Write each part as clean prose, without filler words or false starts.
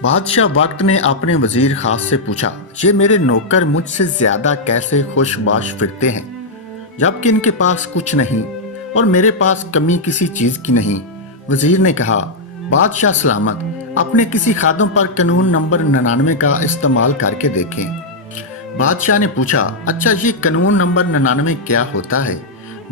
बादशाह वक्त ने अपने वजीर खास से पूछा, ये मेरे नौकर मुझसे ज्यादा कैसे खुशबाश फिरते हैं, जबकि इनके पास कुछ नहीं और मेरे पास कमी किसी चीज की नहीं। वजीर ने कहा, बादशाह सलामत, अपने किसी खादम पर कानून नंबर 99 का इस्तेमाल करके देखें। बादशाह ने पूछा, अच्छा ये कानून नंबर 99 क्या होता है?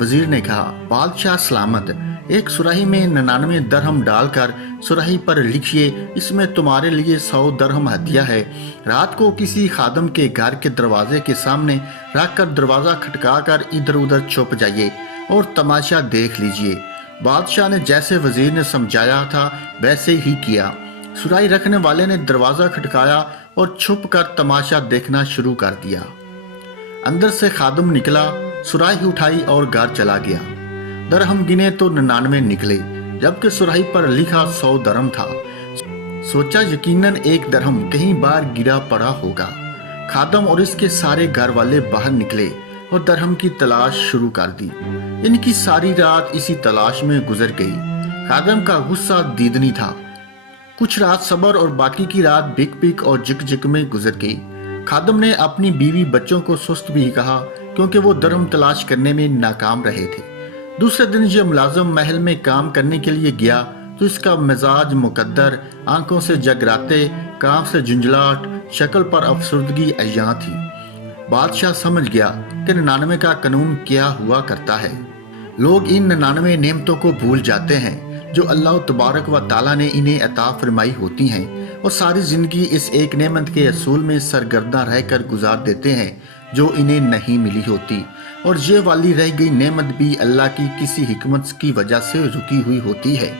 वजीर ने कहा, बादशाह सलामत, एक सुराही में 99 दरहम डालकर सुराही पर लिखिए, इसमें तुम्हारे लिए 100 दरहम हदिया है। रात को किसी खादम के घर के दरवाजे के सामने रखकर दरवाजा खटकाकर इधर उधर छुप जाइए और तमाशा देख लीजिए। बादशाह ने जैसे वजीर ने समझाया था वैसे ही किया। सुराही रखने वाले ने दरवाजा खटकाया और छुप कर तमाशा देखना शुरू कर दिया। अंदर से खादम निकला, सुराही उठाई और घर चला गया। दरहम गिने तो 99 निकले, जबकि सुराही पर लिखा 100 दरहम था। सोचा यकीनन एक दरहम कहीं बाहर गिरा पड़ा होगा। खादम और इसके सारे घर वाले बाहर निकले और दरहम की तलाश शुरू कर दी। इनकी सारी रात इसी तलाश में गुजर गई। खादम का गुस्सा दीदनी था। कुछ रात सबर और बाकी की रात बिक बिक और जिक जिक में गुजर गई। खादम ने अपनी बीवी बच्चों को सुस्त भी कहा, क्योंकि वो दरहम तलाश करने में नाकाम रहे थे। दूसरे दिन जब मुलाजिम महल में काम करने के लिए गया तो इसका मिजाज मुकद्दर, आंखों से जगराते, कांप से झुंझलाहट, शक्ल पर अफसरदगी अय्यां थी। बादशाह समझ गया कि 99 का कानून क्या हुआ करता है। लोग इन 99 नेमतों को भूल जाते हैं जो अल्लाह तबारक व ताला ने इन्हें अता फरमाई होती हैं और सारी जिंदगी इस एक नेमत के असूल में सरगर्दा रहकर गुजार देते हैं जो इन्हें नहीं मिली होती। और ये वाली रह गई नेमत भी अल्लाह की किसी हिकमत की वजह से रुकी हुई होती है,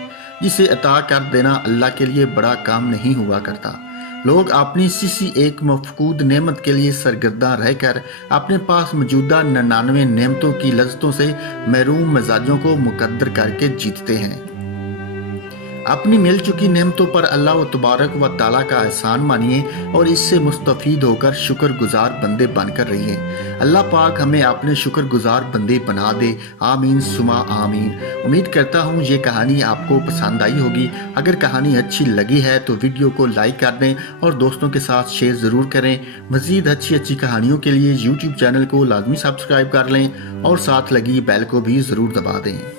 जिसे अता कर देना अल्लाह के लिए बड़ा काम नहीं हुआ करता। लोग अपनी किसी एक मफकूद नेमत के लिए सरगर्दा रहकर अपने पास मौजूदा 99 नेमतों की लज्जतों से महरूम मिजाजों को मुकद्दर करके जीतते हैं। अपनी मिल चुकी नेमतों पर अल्लाह तबारक व ताला का एहसान मानिए और इससे मुस्तफीद होकर शुक्रगुजार बंदे बनकर रहिए। अल्लाह पाक हमें अपने शुक्रगुजार बंदे बना दे। आमीन सुमा आमीन। उम्मीद करता हूँ ये कहानी आपको पसंद आई होगी। अगर कहानी अच्छी लगी है तो वीडियो को लाइक कर दें और दोस्तों के साथ शेयर ज़रूर करें। मज़ीद अच्छी कहानियों के लिए यूट्यूब चैनल को लाजमी सब्सक्राइब कर लें और साथ लगी बेल को भी ज़रूर दबा दें।